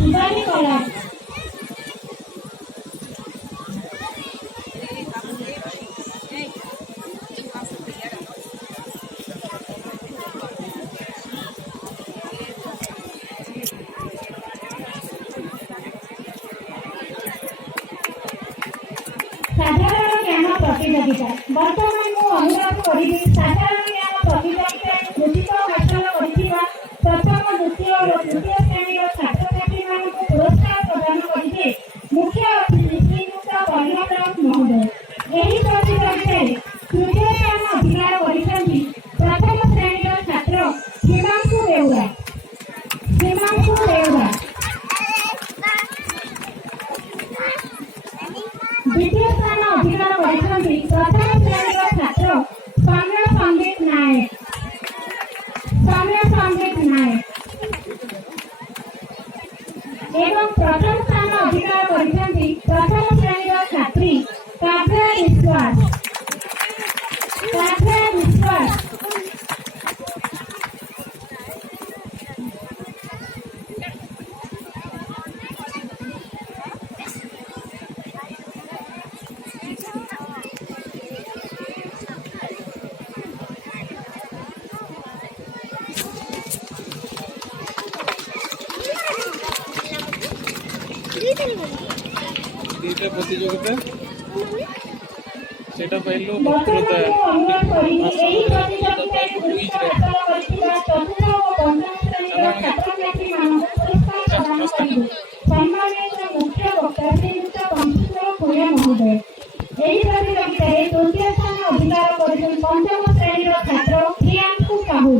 ଶିବାନୀ କଲା। ସାଧାରଣ ଜ୍ଞାନ ପ୍ରତିଯୋଗିତା। ବର୍ତ୍ତମାନ ମୁଁ ଅନୁରୋଧ କରିବି ସାଧାରଣ ଜ୍ଞାନ ପ୍ରତିଯୋଗିତାରେ କୃତିତ୍ୱ ହାସଲ କରିଥିବା ପ୍ରଥମ, ଦ୍ୱିତୀୟ ଓ ତୃତୀୟ ଶ୍ରେଣୀର ଛାତ୍ରଛାତ୍ରୀମାନଙ୍କୁ ପୁରସ୍କାର ପ୍ରଦାନ କରିବେ ମୁଖ୍ୟ ଅତିଥି ଶ୍ରୀଯୁକ୍ତ କର୍ଣ୍ଣରାଜ ମହୋଦୟ। ଏହି ପ୍ରତିଯୋଗିତାରେ ତୃତୀୟ ସ୍ଥାନ ଅଧିକାର କରିଛନ୍ତି ପ୍ରଥମ ଶ୍ରେଣୀର ଛାତ୍ର ହିମାଂଶୁ ବେଉରା। ଦ୍ୱିତୀୟ ସ୍ଥାନ ଅଧିକାର କରିଛନ୍ତି ପ୍ରଥମ ଶ୍ରେଣୀର ଛାତ୍ର ସୌମ୍ୟ ସନ୍ଦୀପ ନାୟକ। ଏବଂ ପ୍ରଥମ ସ୍ଥାନ ଅଧିକାର କରିଛନ୍ତି ପ୍ରଥମ ଶ୍ରେଣୀର ଛାତ୍ରୀ କାବ୍ୟା ବିଶ୍ୱାସ। ଦୁଇଟା ପ୍ରତିଯୋଗିତା ସେଇଟା ପାଇଲୁ ବକ୍ତୃତା ଏହି ପ୍ରତିଯୋଗିତାରେ ତୃତୀୟ ସ୍ଥାନ ଅଧିକାର କରିଛନ୍ତି ପଞ୍ଚମ ଶ୍ରେଣୀର ଛାତ୍ର ପ୍ରିୟାଂଶୁ ସାହୁ।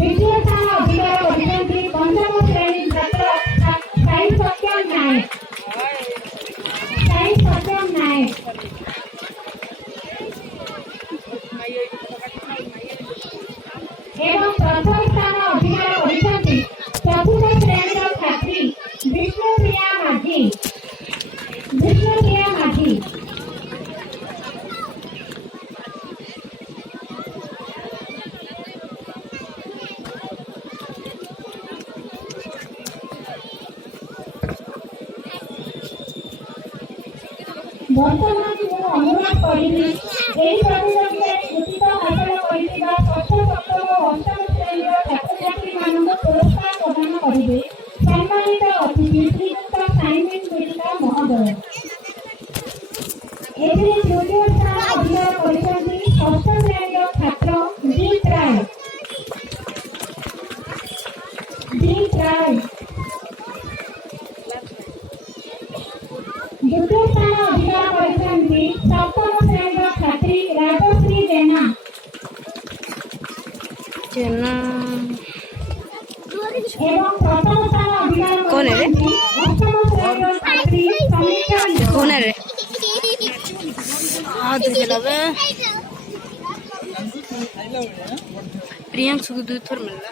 ଦ୍ୱିତୀୟ ସ୍ଥାନ ଅଧିକାର କରିଛନ୍ତି ପଞ୍ଚମ ଶ୍ରେଣୀ ଛାତ୍ର ସାଇ ସତ୍ୟମ ନାୟକ। ଏବଂ ପ୍ରଥମ ସ୍ଥାନ ଅଧିକାର କରିଛନ୍ତି ଚତୁର୍ଥ ଶ୍ରେଣୀର ଛାତ୍ରୀ ବିଷ୍ଣୁପ୍ରିୟା ମାଝୀ। ବର୍ତ୍ତମାନ ମୁଁ ଅନୁରୋଧ କରିବି ଏହି ପ୍ରତିଯୋଗିତାରେ କୃତିତ୍ୱ ହାସଲ କରିଥିବା ଷଷ୍ଠ, ସପ୍ତମ ଓ ଅଷ୍ଟମ ଶ୍ରେଣୀର ଛାତ୍ରଛାତ୍ରୀମାନଙ୍କୁ ପୁରସ୍କାର ପ୍ରଦାନ କରିବେ ସମ୍ମାନିତ ଅତିଥି ଶ୍ରୀଯୁକ୍ତ ସାଇମନ ବିର୍ଲା ମହୋଦୟ। ଏଥିରେ ତୃତୀୟ ସ୍ଥାନ ଅଧିକାର କରିଛନ୍ତି ଷଷ୍ଠ ଶ୍ରେଣୀର ଛାତ୍ର ଦୀପ ରାୟ। ଦ୍ୱିତୀୟ ସ୍ଥାନ ଅଧିକାର କରିଛନ୍ତି ସପ୍ତମ ଶ୍ରେଣୀର ଛାତ୍ରୀ ରାଜଶ୍ରୀ ଜେନା। ଏବଂ ପ୍ରଥମ ସ୍ଥାନ ଅଧିକାର କରିଛନ୍ତି ଅଷ୍ଟମ ଶ୍ରେଣୀର ଛାତ୍ରୀ ସମୀକ୍ଷା। प्रियांशु को 2 थर मिलला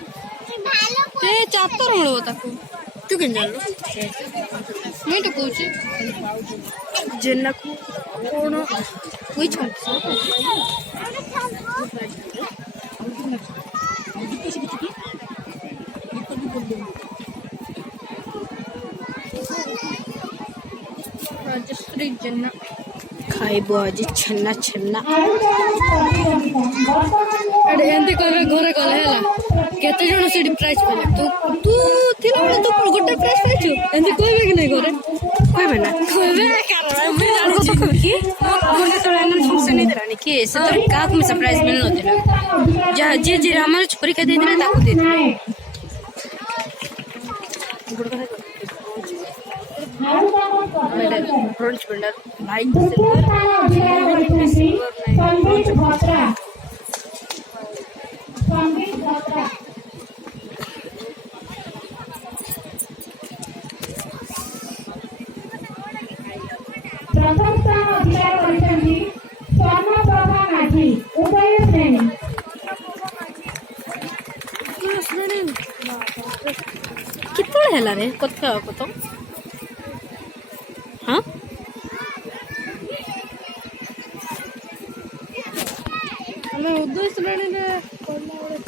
ते 4 थर मिलबो ताको तू केन जानलो मैं तो कहूची जेना को कोन कोई छन राजश्री जेना खाइबो आज छन्ना अरे एंती कहबे घरे गले हला केते जण सेडी प्राइस पाले तू थिला बळे तू गोटे प्राइस पाइछु एंती कहबे कि नहीं घरे कहबे ना कहबे कारण मैं जान को तो कि मोने तो एनन फंक्शन नहीं दरानी कि से तो का को सरप्राइज मिल नथिला जा जे हमर परीक्षा दे दिले ताको दे ब्रोंज बिल्डर भाई प्रथम स्थान अधिकार କରିଛନ୍ତି ସ୍ୱର୍ଣ୍ଣପ୍ରଭା ମାଝୀ ଉଦୟ ଶ୍ରେଣୀ। କେତେବେଳେ ହେଲା ରେ କଥା କତ ହଁ ଆମେ ଉର୍ଦ୍ଦୁ ଶ୍ରେଣୀରେ ପଢିଲା ବେଳେ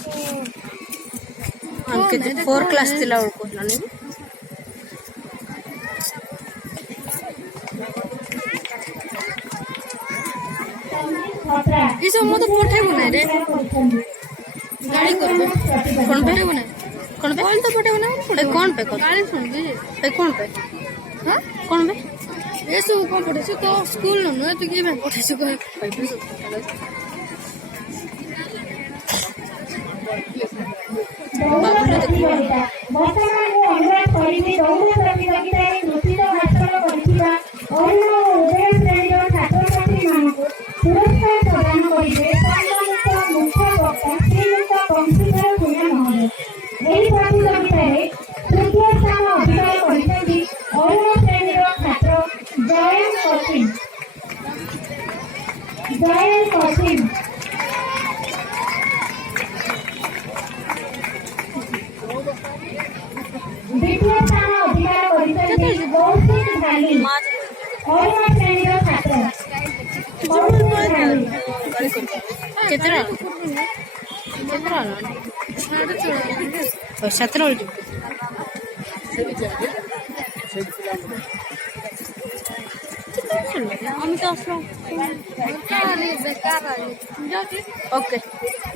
ତ କେତେ 4 କ୍ଲାସ୍ ଥିଲା ବେଳକୁ ହେଲାନି ଏସବୁ ମତେ ପଠେଇବୁ ନାହିଁ ରେ ଗାଳି କରିବେ କ'ଣ ପଠେଇବୁ ନାହିଁ କ'ଣ ପାଇଁ ତ ପଠେଇବୁ ନା କ'ଣ ପାଇଁ ଗାଳି ଶୁଣିବି କ'ଣ ପାଇଁ ହଁ କ'ଣ ପାଇଁ ଏସବୁ କ'ଣ ପଠେଇଛୁ ତ ସ୍କୁଲ ନୁହେଁ ତୁ କିଏ ପାଇଁ ପଠେଇଛୁ ବର୍ତ୍ତମାନ ମୁଁ ଅନୁରୋଧ କରିବି ଦୌଡ଼ ପ୍ରତିଯୋଗିତାରେ କୃତିତ୍ୱ ହାସଲ କରିଥିବା ଅରୁଣ ଓ ଉଦୟ ଶ୍ରେଣୀର ଛାତ୍ରଛାତ୍ରୀମାନଙ୍କୁ ପୁରସ୍କାର ପ୍ରଦାନ କରିବେ ସମ୍ମାନିତ ମୁଖ୍ୟ ବକ୍ତା ଶ୍ରୀଯୁକ୍ତ ବଂଶୀଧର ଭୂୟା ମହୋଦୟ। ଏହି ପ୍ରତିଯୋଗିତାରେ ତୃତୀୟ ସ୍ଥାନ ଅଧିକାର କରିଛନ୍ତି ଅରୁଣ ଶ୍ରେଣୀର ଛାତ୍ର ଜୟନ୍ତ କସିମ। ଦ୍ୱିତୀୟ ସ୍ଥାନ ଅଧିକାର କରିଛନ୍ତି କୌଶିକ ଢାଲି ଅରୁଣ ଶ୍ରେଣୀର ଛାତ୍ର। କେତେ ସତର আমি তো আসলাম ওকে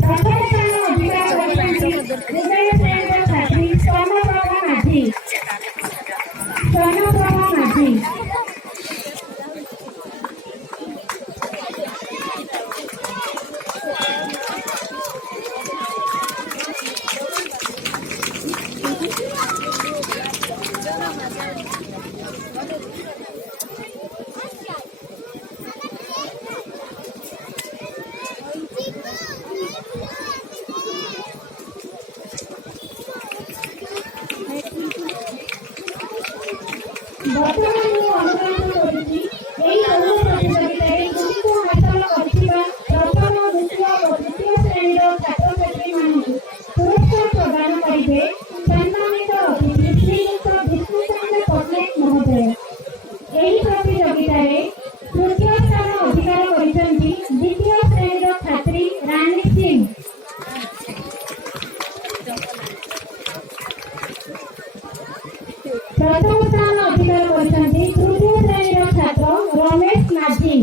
ପ୍ରଥମ ସ୍ଥାନ ଅଧିକାର କରିଛନ୍ତି ଉଦୟ ଶ୍ରେଣୀର ଛାତ୍ରୀ ସ୍ୱର୍ଣ୍ଣପ୍ରଭା ମାଝୀ। ବର୍ତ୍ତମାନ ମୁଁ ଅନୁରୋଧ କରୁଛି ଏହି ଦୌଡ଼ ପ୍ରତିଯୋଗିତାରେ କୃତିତ୍ୱ ହାସଲ କରିଥିବା ପ୍ରଥମ ଦ୍ୱିତୀୟ ଓ ତୃତୀୟ ଶ୍ରେଣୀର ଛାତ୍ରଛାତ୍ରୀମାନଙ୍କୁ ପୁରସ୍କାର ପ୍ରଦାନ କରିବେ ସମ୍ମାନିତ ଅତିଥି ଶ୍ରୀଯୁକ୍ତ ବିଷ୍ଣୁଚନ୍ଦ୍ର ପଟ୍ଟନାୟକ ମହୋଦୟ। ଏହି ପ୍ରତିଯୋଗିତାରେ ତୃତୀୟ ସ୍ଥାନ ଅଧିକାର କରିଛନ୍ତି ଦ୍ୱିତୀୟ ଶ୍ରେଣୀର ଛାତ୍ରୀ ରାଣୀ ସିଂ। ପ୍ରଥମ ସ୍ଥାନ ଅଧିକାର କରିଛନ୍ତି ତୃତୀୟ ଶ୍ରେଣୀର ଛାତ୍ର ରମେଶ ମାଝୀ।